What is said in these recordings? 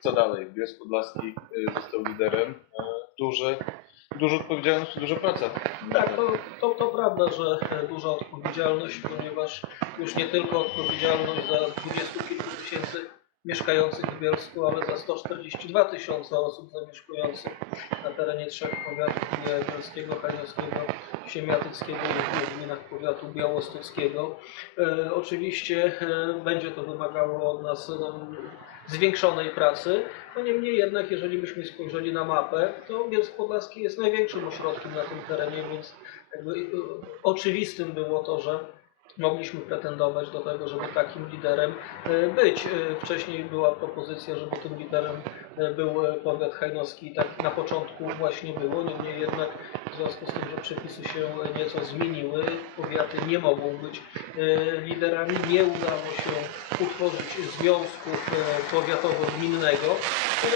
co dalej? Bielsk Podlaski y, został liderem. Duże, duża odpowiedzialność duża praca. Tak, to, to, to prawda, że e, duża odpowiedzialność, ponieważ już nie tylko odpowiedzialność za 20 kilku tysięcy mieszkających w Bielsku, ale za 142 tysiące osób zamieszkujących na terenie trzech powiatów e, bielskiego, hajnowskiego, siemiatyckiego i dwóch gminach powiatu białostockiego. E, oczywiście e, będzie to wymagało od nas no, zwiększonej pracy, no niemniej jednak, jeżeli byśmy spojrzeli na mapę, to Bielsk Podlaski jest największym ośrodkiem na tym terenie, więc y, oczywistym było to, że mogliśmy pretendować do tego, żeby takim liderem y, być. Y, Wcześniej była propozycja, żeby tym liderem y, był powiat hajnowski i tak na początku właśnie było, niemniej jednak w związku z tym, że przepisy się nieco zmieniły, powiaty nie mogą być liderami, nie udało się utworzyć związku y, powiatowo-gminnego. Że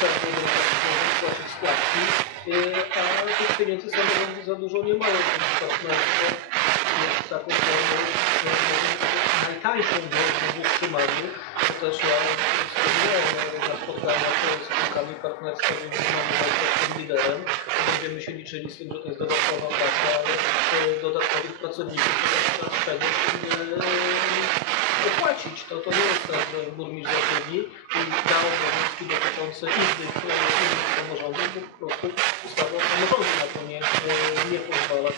trzeba płacić składki, y, a tych pieniędzy samorządy za dużo nie mają, więc partnerstwo jest taką formą y, najtańszą drogą w utrzymaniu. To też ja wspomniałem na spotkaniach z mamy walczyć z tym liderem. Będziemy się liczyli z tym, że to jest dodatkowa praca, ale y, dodatkowych pracowników trzeba z czegoś y, opłacić. To, to nie jest tak, że burmistrz zatrudni i da obowiązki dotyczące innych, e, samorządów, bo po prostu ustawa o samorządzie na to nie, e, nie pozwala.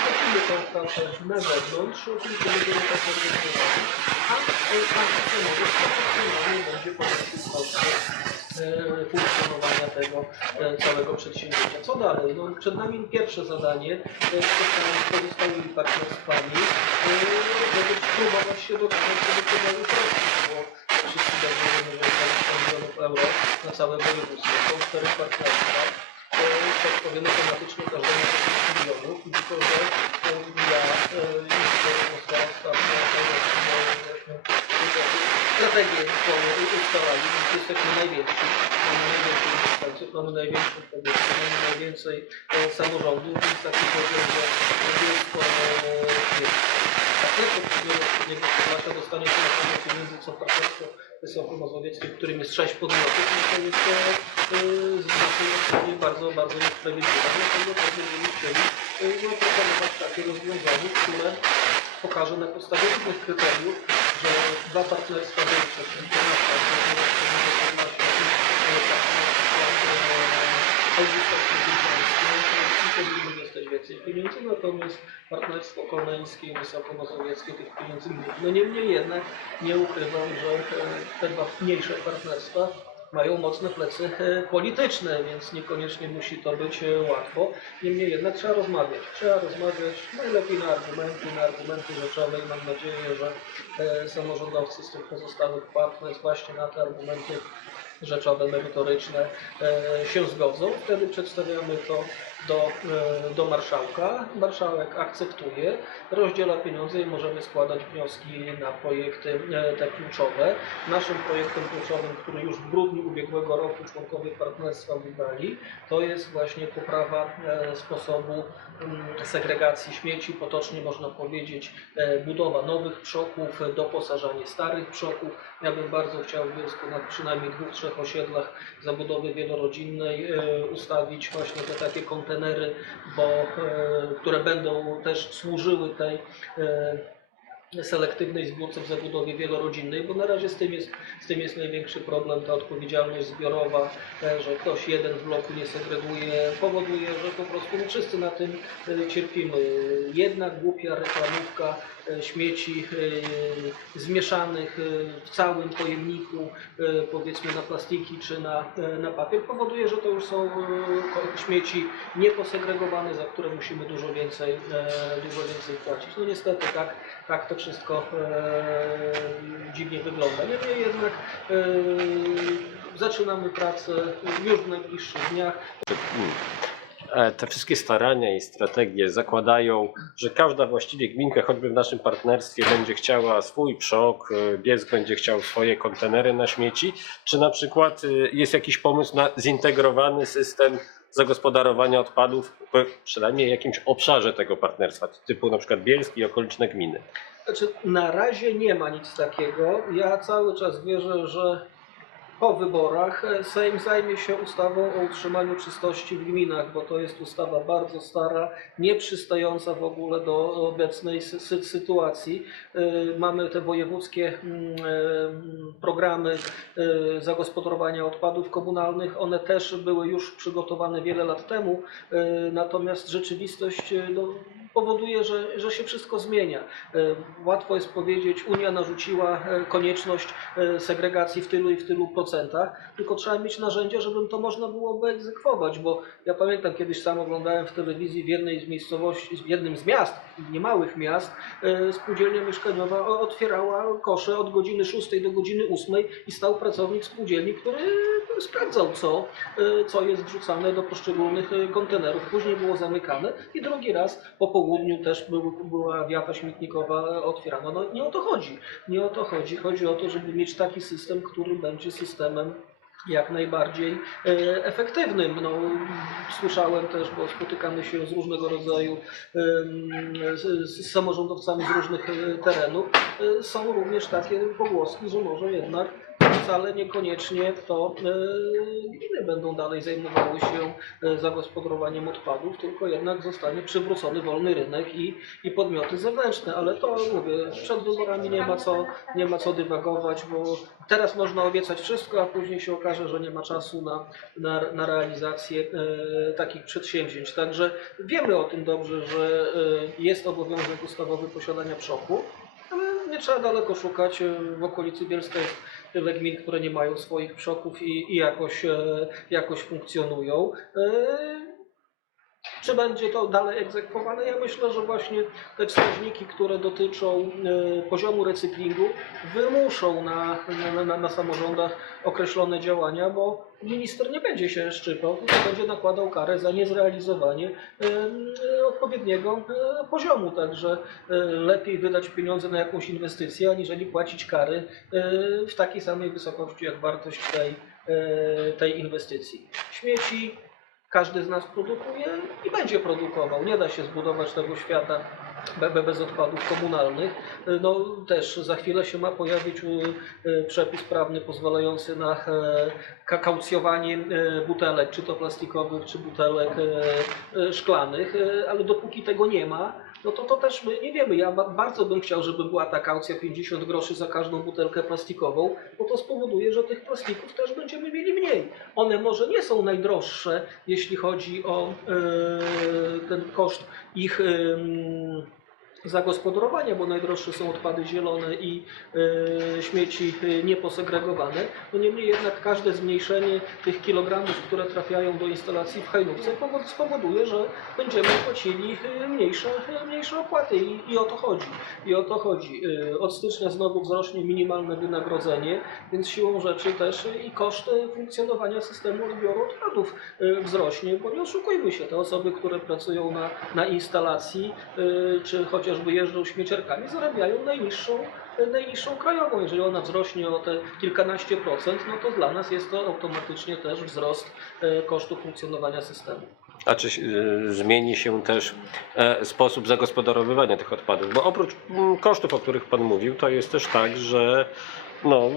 Wchodzimy tą pracę na zewnątrz, oczywiście będziemy tak organizowali, a e, profesjonalnie będzie ponosił koszty e, funkcjonowania tego e, całego przedsięwzięcia. Co dalej? No, przed nami pierwsze zadanie e, spotkanie z pozostałymi partnerstwami, żeby spróbować się dogadać do podziału środków, bo wszyscy dobrze wiemy, że jest 20 milionów euro na całe województwo. Są cztery partnerstwa. E, Podpowiemy tematycznie każdemu po 5 milionów, i tylko że ja e, i gospodarstwa strategię ustalali, więc jesteśmy najwięksi, mamy najwięcej mieszkańców, mamy największą powierzchnię, mamy najwięcej e, samorządów, więc taki podział, że e, jest partnerstwo Przedniego Podlasia dostanie tyle samo pieniędzy, co partnerstwo Wysoko-Mazowieckie, w którym jest sześć podmiotów, no to jest to e, z naszej strony bardzo, bardzo niesprawiedliwe. Dlatego też będziemy chcieli e, zaproponować takie rozwiązanie, które pokaże na podstawie różnych kryteriów, że dwa partnerstwa większe, czyli to nasza, powinny dostać więcej pieniędzy, natomiast partnerstwo koleńskie i wysoko-mazowieckie tych pieniędzy mniej. No niemniej jednak nie ukrywam, że e, te dwa mniejsze partnerstwa mają mocne plecy e, polityczne, więc niekoniecznie musi to być e, łatwo. Niemniej jednak trzeba rozmawiać. Trzeba rozmawiać najlepiej na argumenty, na argumenty rzeczowe i mam nadzieję, że e, samorządowcy z tych pozostałych partnerstw właśnie na te argumenty rzeczowe, merytoryczne się zgodzą. Wtedy przedstawiamy to do, e, do marszałka. Marszałek akceptuje, rozdziela pieniądze i możemy składać wnioski na projekty e, te kluczowe. Naszym projektem kluczowym, który już w grudniu ubiegłego roku członkowie partnerstwa wybrali, to jest właśnie poprawa e, sposobu mm, segregacji śmieci, potocznie można powiedzieć budowa nowych przoków, doposażanie starych przoków. Ja bym bardzo chciał w Bielsku na przynajmniej dwóch, trzech osiedlach zabudowy wielorodzinnej ustawić właśnie te takie kontenery, bo, e, które będą też służyły tej e, selektywnej zbiórce w zabudowie wielorodzinnej, bo na razie z tym jest, z tym jest największy problem, ta odpowiedzialność zbiorowa, e, że ktoś jeden w bloku nie segreguje, powoduje, że po prostu my wszyscy na tym e, cierpimy. Jedna głupia reklamówka e, śmieci zmieszanych w całym pojemniku, powiedzmy na plastiki czy na, na papier, powoduje, że to już są śmieci nieposegregowane, za które musimy dużo więcej, dużo więcej płacić. No niestety tak, tak to wszystko e, dziwnie wygląda. Niemniej jednak e, zaczynamy pracę już w najbliższych dniach. E, Te wszystkie starania i strategie zakładają, że każda właściwie gminka, choćby w naszym partnerstwie, będzie chciała swój przok, Bielsk będzie chciał swoje kontenery na śmieci, czy na przykład jest jakiś pomysł na zintegrowany system zagospodarowania odpadów, w przynajmniej jakimś obszarze tego partnerstwa, typu na przykład Bielsk i okoliczne gminy. Znaczy, na razie nie ma nic takiego. Ja cały czas wierzę, że po wyborach e, Sejm zajmie się ustawą o utrzymaniu czystości w gminach, bo to jest ustawa bardzo stara, nieprzystająca w ogóle do obecnej sy- sy- sytuacji. E, Mamy te wojewódzkie mm, e, programy zagospodarowania odpadów komunalnych. One też były już przygotowane wiele lat temu, natomiast rzeczywistość no, powoduje, że, że się wszystko zmienia. E, Łatwo jest powiedzieć, Unia narzuciła e, konieczność e, segregacji w tylu i w tylu procentach, tylko trzeba mieć narzędzia, żeby to można było wyegzekwować, bo ja pamiętam kiedyś sam oglądałem w telewizji w jednej z miejscowości, w jednym z miast, niemałych miast, spółdzielnia mieszkaniowa otwierała kosze od godziny 6 do godziny 8 i stał pracownik spółdzielni, który sprawdzał co, e, co jest wrzucane do poszczególnych e, kontenerów. Później było zamykane i drugi raz po południu też był, była wiata śmietnikowa otwierana. No nie o to chodzi. Nie o to chodzi. Chodzi o to, żeby mieć taki system, który będzie systemem jak najbardziej e, efektywnym. No, słyszałem też, bo spotykamy się z różnego rodzaju z, samorządowcami z różnych terenów. Są również takie pogłoski, że może jednak wcale niekoniecznie to e, gminy będą dalej zajmowały się e, zagospodarowaniem odpadów, tylko jednak zostanie przywrócony wolny rynek i, i podmioty zewnętrzne. Ale to mówię, przed wyborami nie ma co, nie ma co dywagować, bo teraz można obiecać wszystko, a później się okaże, że nie ma czasu na, na, na realizację e, takich przedsięwzięć. Także wiemy o tym dobrze, że jest obowiązek ustawowy posiadania przoku, nie trzeba daleko szukać. E, W okolicy Bielska jest tyle gmin, które nie mają swoich przoków i, i jakoś, e, jakoś funkcjonują. Czy będzie to dalej egzekwowane? Ja myślę, że właśnie te wskaźniki, które dotyczą e, poziomu recyklingu, wymuszą na, na, na, samorządach określone działania, bo minister nie będzie się szczypał, tylko będzie nakładał karę za niezrealizowanie e, odpowiedniego e, poziomu. Także lepiej wydać pieniądze na jakąś inwestycję, aniżeli płacić kary w takiej samej wysokości jak wartość tej, tej inwestycji. Śmieci każdy z nas produkuje i będzie produkował. Nie da się zbudować tego świata be- be- bez odpadów komunalnych. No też za chwilę się ma pojawić y, przepis prawny pozwalający na e, ka- kaucjowanie e, butelek, czy to plastikowych, czy butelek e, e, szklanych, e, ale dopóki tego nie ma, no to to też my nie wiemy. Ja ba- bardzo bym chciał, żeby była ta kaucja 50 groszy za każdą butelkę plastikową, bo to spowoduje, że tych plastików też będziemy mieli mniej. One może nie są najdroższe, jeśli chodzi o e, ten koszt ich em, zagospodarowania, bo najdroższe są odpady zielone i e, śmieci e, nieposegregowane. No niemniej jednak każde zmniejszenie tych kilogramów, które trafiają do instalacji w Hajnówce powo- spowoduje, że będziemy płacili e, mniejsze, mniejsze opłaty I, i o to chodzi. I o to chodzi. Od stycznia znowu wzrośnie minimalne wynagrodzenie, więc siłą rzeczy też i koszt e, funkcjonowania systemu odbioru odpadów wzrośnie, bo nie oszukujmy się, te osoby, które pracują na, na instalacji, czy chociażby jeżdżą śmieciarkami, zarabiają najniższą, e, najniższą krajową. Jeżeli ona wzrośnie o te kilkanaście procent, no to dla nas jest to automatycznie też wzrost e, kosztów funkcjonowania systemu. A czy y, zmieni się też e, sposób zagospodarowywania tych odpadów? Bo oprócz mm, kosztów, o których Pan mówił, to jest też tak, że no,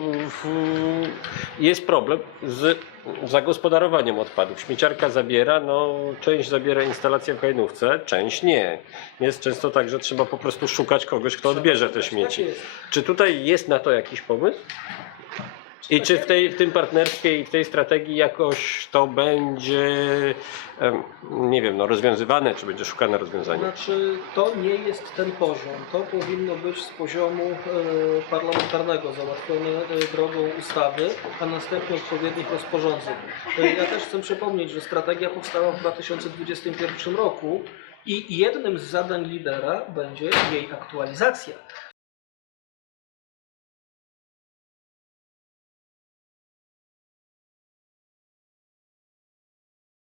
jest problem z zagospodarowaniem odpadów. Śmieciarka zabiera, no, część zabiera instalacja w hajnówce, część nie. Jest często tak, że trzeba po prostu szukać kogoś, kto odbierze te Tak śmieci. jest. Czy tutaj jest na to jakiś pomysł? I czy w, tej, w tym partnerstwie i w tej strategii jakoś to będzie, nie wiem, no, rozwiązywane, czy będzie szukane rozwiązanie? Znaczy, to nie jest ten poziom. To powinno być z poziomu e, parlamentarnego załatwione e, drogą ustawy, a następnie odpowiednich rozporządzeń. E, ja też chcę przypomnieć, że strategia powstała w 2021 roku i jednym z zadań lidera będzie jej aktualizacja.